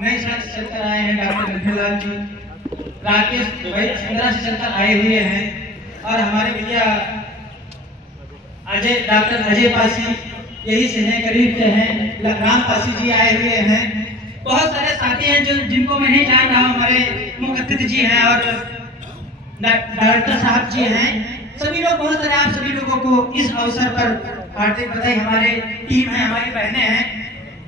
नई सड़क से चलकर आए हैं डॉक्टर गंठेलाल जी, राकेश भाई छिंदरा से चलकर आए हुए हैं, और हमारे भैया अजय डॉक्टर अजय पासी यही से हैं, करीब के हैं, राम पासी जी आए हुए हैं। बहुत सारे साथी हैं जो जिनको मैं नहीं जान रहा हूँ, हमारे मुख्य अतिथि जी हैं और डायरेक्टर साहब जी हैं, सभी लोग बहुत सारे। आप सभी लोगों को इस अवसर पर हार्दिक बधाई। हमारे टीम है, हमारी बहनें हैं,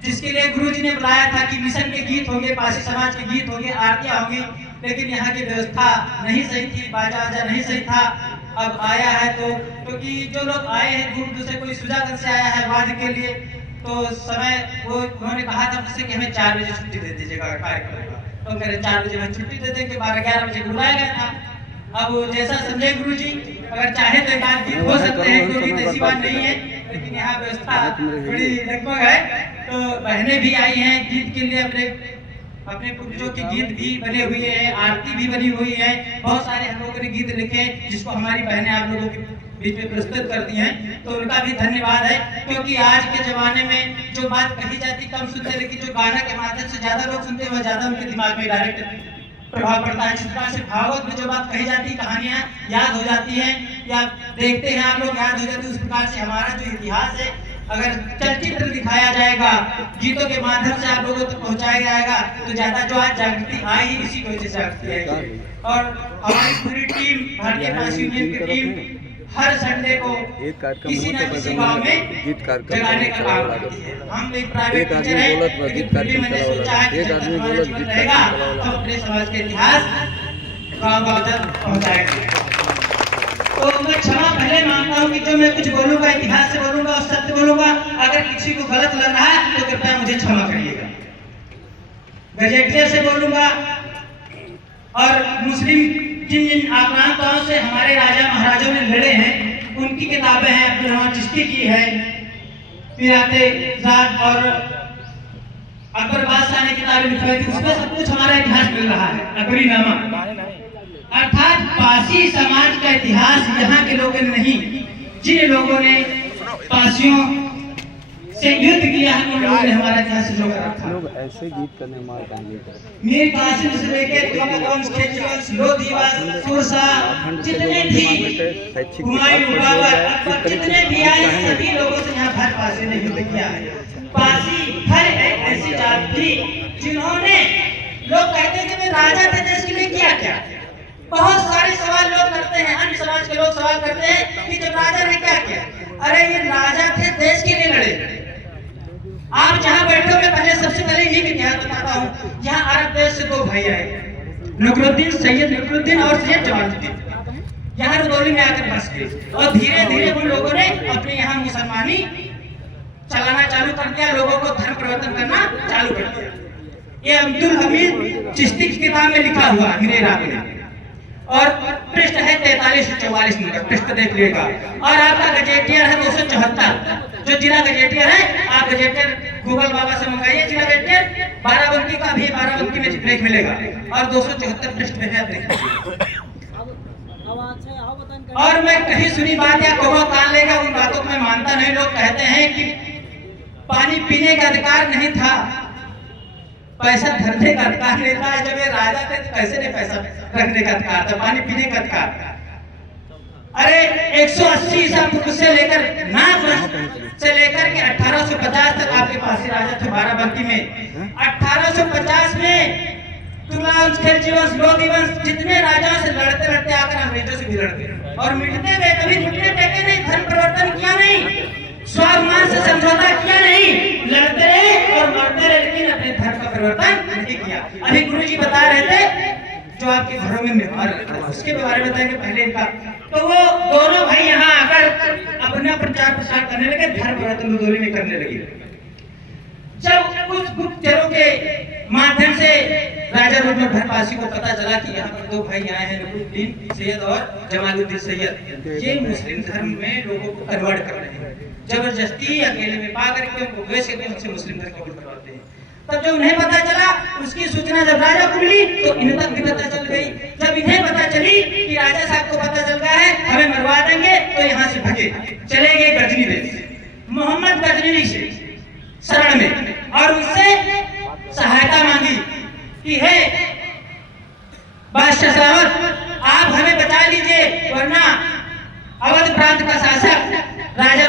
जिसके लिए गुरुजी ने बुलाया था कि मिशन के गीत होंगे, पासी समाज के गीत होंगे, आरतियां होंगी, लेकिन यहाँ की व्यवस्था नहीं सही थी, बाजा वाजा नहीं सही था। अब आया है तो क्योंकि जो लोग आए हैं दूर दूर से, कोई सुजागंज से आया है वाद के लिए, तो समय वो उन्होंने कहा था मुझसे कि हमें 4 बजे छुट्टी दे दीजिएगा कार्यक्रम का, तो मेरे 4 बजे में छुट्टी दे देंगे, 12-11 बजे बुलाया गया था। अब जैसा समझे गुरुजी, अगर चाहे तो एक आध गीत हो सकते हैं, कोई गीत ऐसी बात नहीं है, लेकिन यहाँ व्यवस्था बड़ी लगभग है। तो बहनें भी आई हैं गीत के लिए, अपने पूर्वजों के गीत भी बने हुए हैं, आरती भी बनी हुई है, बहुत सारे हम लोगों ने गीत लिखे जिसको हमारी बहनें आप लोगों के बीच में प्रस्तुत करती हैं, तो उनका भी धन्यवाद है। क्योंकि आज के जमाने में जो बात कही जाती कम सुनते हैं, लेकिन जो गाना के माध्यम से ज्यादा लोग सुनते हैं वह ज्यादा उनके दिमाग में डायरेक्ट प्रभाव पड़ता है। जिस प्रकार से भागवत में जो बात कही जाती है, कहानियां याद हो जाती हैं या देखते हैं आप लोग, याद हो जाती है, उस प्रकार से हमारा जो इतिहास है अगर चलचित्र दिखाया जाएगा, गीतों के माध्यम से आप लोगों तक पहुंचाया जाएगा, तो ज्यादा जो आज जागृति आई ही इसी वजह से जागृति आएगी। और हमारी पूरी टीम, भारतीय पासी यूनियन की टीम हर संडे को किसी न किसी गांव में जगाने का काम करती है। हम एक प्राइवेट टीचर हैं, लेकिन फिर भी मैंने सोचा है कि जब समाज जीवन रहेगा तो अपने समाज के इतिहास गाँव-गाँव तक पहुँचाएंगे। तो मैं क्षमा पहले मांगता हूँ कि जो मैं कुछ बोलूँगा इतिहास से बोलूँगा और सत्य बोलूँगा, अगर किसी को गलत लग रहा है तो कृपया मुझे क्षमा करिएगा। गजेटियर से बोलूँगा, और मुस्लिम जिन आक्रांताओं से हमारे राजा महाराजों ने लड़े हैं उनकी किताबें हैं, अब्दुल रहमान चिश्ती की है, पिराते जात और अकबर बादशाह ने किताबें लिखवाई थी, उसमें सब कुछ हमारा इतिहास मिल रहा है, अकबरी नामा। अर्थात पासी समाज का इतिहास यहाँ के लोगों ने नहीं, जिन लोगों ने पासियों से युद्ध किया है उन लोगों ने हमारा इतिहास जोड़ रखा। लोग ऐसे गीत करने मार डाले मीर कासिम से लेकर कमलवंश, खेचवंश, लोधीवंश, सुरसा, जितने भी हुमायूं, बाबर, अकबर, जितने भी आए सभी लोगों से यहाँ हर पासी ने युद्ध किया है। पासी हर एक ऐसी जात थी जिन्होंने, लोग कहते थे राजा थे देश के लिए किया क्या। बहुत सारे सवाल लोग करते हैं, अन्य समाज के लोग सवाल करते हैं कि जब राजा ने क्या किया। अरे ये राजा थे देश के लिए लड़े। आप जहाँ बैठे हो, मैं पहले सबसे पहले ये इतिहास बताता हूँ। यहाँ अरब देश से 2 भाई आए, नकरुद्दीन, सैयद नकरुद्दीन और सैयद जमालुद्दीन, यहाँ रजौली में आकर बस गए, और धीरे धीरे उन लोगों ने अपने यहाँ मुसलमानी चलाना चालू कर दिया, लोगों को धर्म परिवर्तन करना चालू कर दिया। ये अब्दुल हमीद चिश्ती की किताब में लिखा हुआ हीरे राग में, और पृष्ठ है 43 से 44 नंबर, पृष्ठ देख लीजिएगा। और आपका गजेटियर है 274, जो जिला गजेटियर है, आप गजेटियर गूगल बाबा से मंगाइए, जिला गजेटियर बाराबंकी का भी बाराबंकी में लेख मिलेगा, और 274 पृष्ठ में है, देख। और मैं कहीं सुनी बात या कहो कान लेगा, उन बातों को मैं मानता नहीं। लोग कहते हैं कि पानी पीने का अधिकार नहीं था, पैसा धरने का अधिकार नहीं था। जब ये राजा थे तो कैसे नहीं पैसा रखने का अधिकार था, पानी पीने का अधिकार। अरे 180 ईसा पूर्व से लेकर से लेकर के 1850 तक आपके पास ही राजा थे बाराबंकी में। 1850 में तुगलक, खेचवंश, लोधीवंश, जितने राजाओं से लड़ते लड़ते आकर अंग्रेजों से भी लड़ते और मिटते गए, कभी घुटने टेके नहीं, धर्म परिवर्तन किया नहीं, स्वाभिमान से समझौता किया नहीं, लड़ते रहे और मरते रहे, लेकिन अपने धर्म का परिवर्तन नहीं किया। अभी गुरुजी बता रहे थे जो आपके घरों में मेहमान रखा है, उसके बारे में बताएंगे पहले इनका। तो वो दोनों भाई यहाँ आकर अपना प्रचार प्रसार करने लगे, धर्म परिवर्तन रजौली में करने लगे। जब कुछ गुप्तचरों के माध्यम से राजा रुद्र पासी को पता चला कि यहाँ पर 2 भाई आए हैं, नकरुद्दीन सैयद और जमालुद्दीन सैयद, ये मुस्लिम धर्म में लोगों को कन्वर्ट कर रहे हैं, जबरदस्ती अकेले में पा करके उनको वैसे भी उनसे मुस्लिम धर्म कबूल करवाते हैं। तब जब उन्हें पता चला, उसकी सूचना जब राजा को मिली तो इन्हें तक भी पता चल गई। जब इन्हें पता चली कि राजा साहब को पता चल गया है, हमें मरवा देंगे, तो यहाँ से भगे, चले गए गजनी देश, मोहम्मद गजनी से शरण में, और उससे सहायता मांगी कि हे बादशाह साहब, आप हमें बचा लीजिए, वरना अवध प्रांत का शासक राजा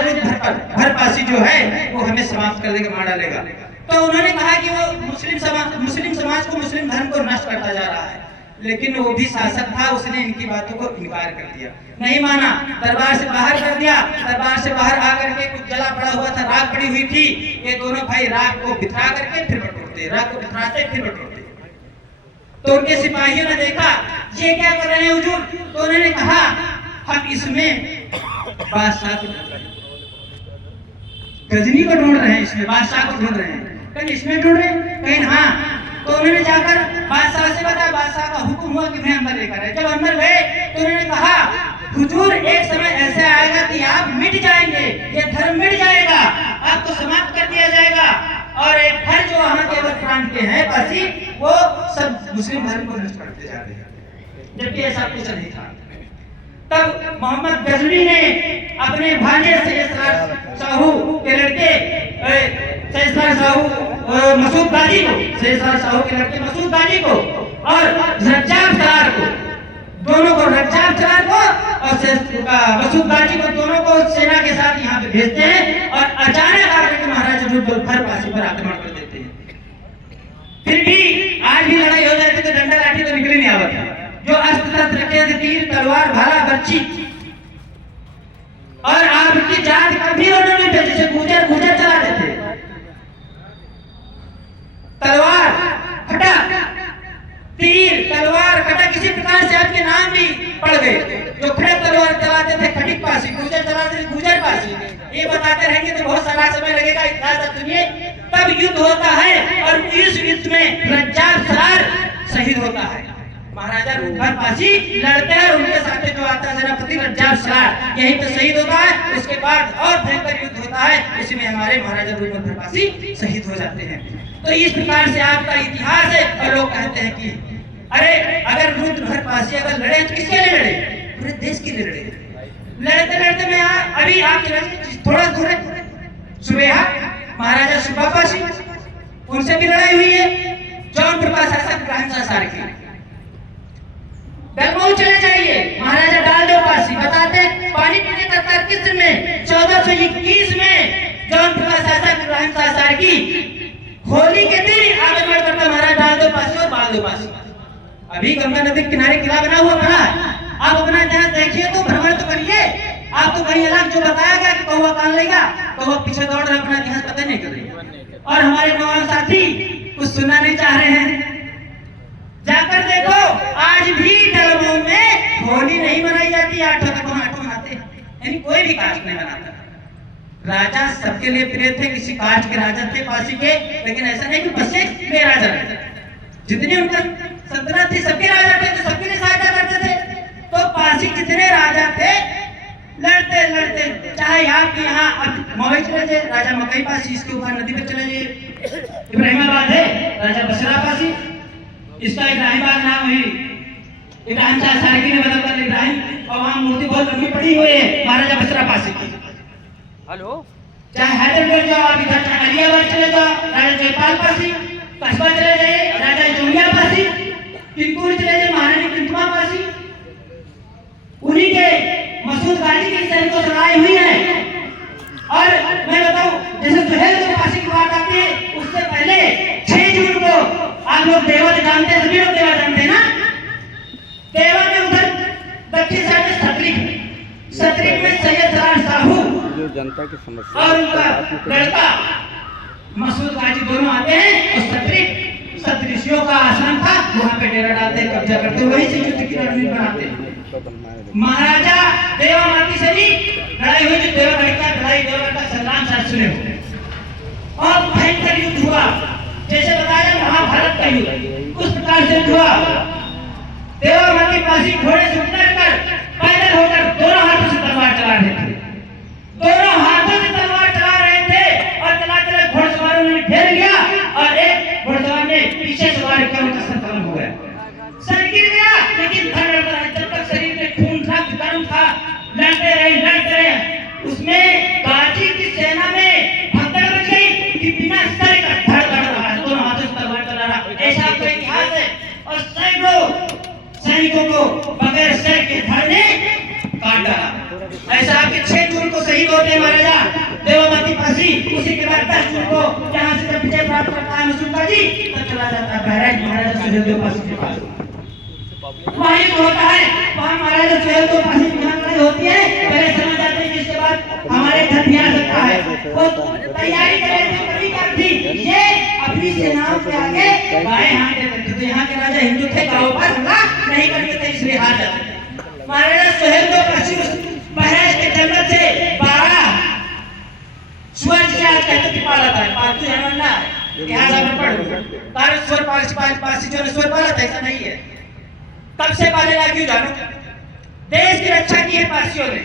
भरपासी जो है वो हमें समाप्त कर देगा, मार डालेगा। तो उन्होंने कहा कि वो मुस्लिम समाज को, मुस्लिम धर्म को नष्ट करता जा रहा है, लेकिन वो भी शासक था, उसने इनकी बातों को इनकार कर दिया, नहीं माना, दरबार से बाहर कर दिया। दरबार से बाहर आकर के कुछ जला पड़ा हुआ था, राख पड़ी हुई थी, ये दोनों भाई राख को बिथरा करके फिर बटोरते, राख को बिथराते फिर बटोरते। तो उनके सिपाहियों ने देखा ये क्या कर रहे हैं हुजूर, तो उन्होंने कहा हम इसमें बादशाह को गजनी को ढूंढ रहे हैं, इसमें बादशाह को ढूंढ रहे हैं। कहीं इसमें ढूंढ रहे हैं, कहीं हाँ। तो उन्होंने जाकर बादशाह से बताया, बादशाह का हुक्म हुआ कि मैं अंदर लेकर आए। जब अंदर गए तो उन्होंने कहा हुजूर एक समय ऐसा आएगा कि आप मिट जाएंगे, ये धर्म मिट जाएगा, आपको समाप्त कर दिया जाएगा, और एक घर जो वहाँ के अवध प्रांत के हैं पासी, वो सब मुस्लिम धर्म को नष्ट करते जा रहे हैं, जबकि ऐसा कुछ नहीं था। तब मोहम्मद गजनी ने अपने भांजे सैयद साहू के लड़के सैयद साहू मसूद गाजी को, सैयद साहू के लड़के मसूद गाजी को और रज्जाब सरार को, दोनों को, रज्जाब सरार को और मसूद गाजी को, दोनों को सेना के साथ यहाँ पे भेजते हैं और अचानक आकर के महाराजा भरपासी पर आक्रमण कर देते हैं। फिर भी आज भी लड़ाई हो जाती तो डंडा लाठी तो निकले नहीं आवत, जो अस्त्र शस्त्र रखे थे, तीर तलवार भाला बर्छी, और आपकी जात कभी उन्होंने जैसे गुजर चलाते थे, तलवार कटा, तीर तलवार कटा, किसी प्रकार से आपके नाम भी पड़ गए। जो खड़े तलवार चलाते थे खटिक पासी, गुजर चलाते थे गुजर पासी। ये बताते रहेंगे तो बहुत सारा समय लगेगा, इतिहास सुनिए। तब युद्ध होता है और इस युद्ध में रज्जाब सरार शहीद होता है, महाराजा भरपासी लड़ते हैं, उनके साथ जो आता है सेनापति रज्जाब सरार यहीं पे शहीद होता है। उसके बाद और भयंकर युद्ध होता है, इसमें हमारे महाराजा भरपासी शहीद हो जाते हैं। तो इस प्रकार से आपका इतिहास है। और लोग कहते हैं कि अरे अगर रुद्र भरपासी अगर लड़े तो किसके लिए लड़े, पूरे देश के लिए लड़े। लड़ते लड़ते मैं अभी आपके थोड़ा दूर सुबेहा महाराजा सुबापासी, उनसे भी लड़ाई हुई है। जौनपुर का शासक इब्राहिम सासार की, दलमऊ चले जाइए, महाराजा डालदेव पासी बताते पानी पीने का तर्क किस दिन में 1421 में जौनपुर का शासक इब्राहिम सासार की होली के दिन आगे बढ़ करता महाराजा डालदेव पासी और बालदेव पासी। अभी गंगा नदी के किनारे किला बना हुआ पड़ा है, आप अपना इतिहास देखिए तो भ्रमण तो करिए। आप तो कहीं अलग जो बताया गया कि कौवा कान लेगा, कौवा पीछे दौड़ रहा, अपना इतिहास पता नहीं कर रही। और हमारे नौजवान साथी कुछ सुनना नहीं चाह रहे हैं, जाकर देखो आज भी दलमऊ में होली नहीं मनाई जाती, 8 मनाते, यानी कोई भी कास्ट नहीं मनाता। राजा सबके लिए प्रिय थे, किसी कास्ट के राजा थे पासी के, लेकिन ऐसा नहीं कि बस एक राजा थे, जितनी उनका सल्तनत थी सबके राजा थे, तो सबके लिए सहायता करते थे। तो पासी जितने राजा थे लड़ते लड़ते, चाहे आपके यहाँ अब मवई चले जाए राजा मकई पासी, इसके ऊपर नदी पे चले जाइए इब्राहिमाबाद है राजा बसरा पासी, इसका इब्राहिमाबाद नाम हुई इब्राहिम शाह सारगी ने बदल कर इब्राहिम, और वहाँ मूर्ति बहुत लंबी पड़ी हुई है महाराजा बसरा पासी की। हेलो, चाहे हैदरगढ़ जाओ आप, इधर चाहे अलियाबाद चले जाओ राजा जयपाल पासी, कस्बा चले जाइए राजा जोगिया पासी, किंतुर चले जाइए महारानी किंतुमा पासी, उन्हीं के मसूद गाजी की सैनिकों से लड़ाई हुई है। और मैं बताऊं जैसे सुहेल पासी की बात आती है, उससे पहले 6 जून को आप लोग देवल जानते हैं, सभी लोग देवल जानते हैं ना, देवल में उधर दक्षिण साइड में सतरिक में सैयद सरार साहू जो जनता की समस्या और उनका लड़का मसूद गाजी दोनों आते हैं। और सतरिशियों का आश्रम था, वहाँ पे डेरा डालते, कब्जा करते, वहीं से युद्ध की रणनीति बनाते। महाराजा देवामाती से भी लड़ाई हुई, जो देवगढ़ का लड़ाई, देवगढ़ का संग्राम शायद सुने हो, और भयंकर युद्ध हुआ, जैसे बताया महाभारत का युद्ध उस प्रकार से हुआ। देवामाती पासी घोड़े से उतरकर पैदल होकर दोनों हाथों से तलवार चला रहे थे, दोनों हाथों से तलवार चला रहे थे, और चला चला घोड़सवारों ने घेर लिया, और एक घोड़सवार ने पीछे सवार किया, उनका सर खत्म हो गया, सर गिर गया, लेकिन जब तक शरीर में खून था, गर्म था, लड़ते रहे। उसमें गाजी की सेना में भगदड़ मच गई कि बिना सर का धड़ रहा है, दोनों हाथों से तलवार चला रहा। ऐसा कोई इतिहास सैनिकों को बगैर सर के धरने काट डाला। ऐसा आपके 6 जून को शहीद होते हैं महाराजा देवमती पासी। उसी के बाद 10 जून को जहां से जब विजय प्राप्त करता है मसूदा जी, तब चला जाता है बहराइच महाराजा सुहेलदेव पासी के पास। वहाँ युद्ध होता है, वहाँ महाराजा सुहेलदेव पासी की लड़ाई होती है। पहले समझ जाते हैं कि इसके बाद हमारे घर भी आ सकता है। वो तैयारी कर रहे थे, कभी क्या थी ये अपनी सेनाओं के आगे बाएं हाथ दे देते थे। यहाँ के राजा हिंदू थे, गाँव पर हमला नहीं करते थे, इसलिए हार जाते थे। महाराजा सुहेलदेव पासी बहराइच के जंगल से 12 स्वर्ण से आज कहते थे पाला था। पालतू जानवर ना, इतिहास में पढ़ो। पर स्वर पासी जो स्वर पाला था, ऐसा नहीं है। तब से पालेगा क्यों जानो? देश की रक्षा की है पासियों ने।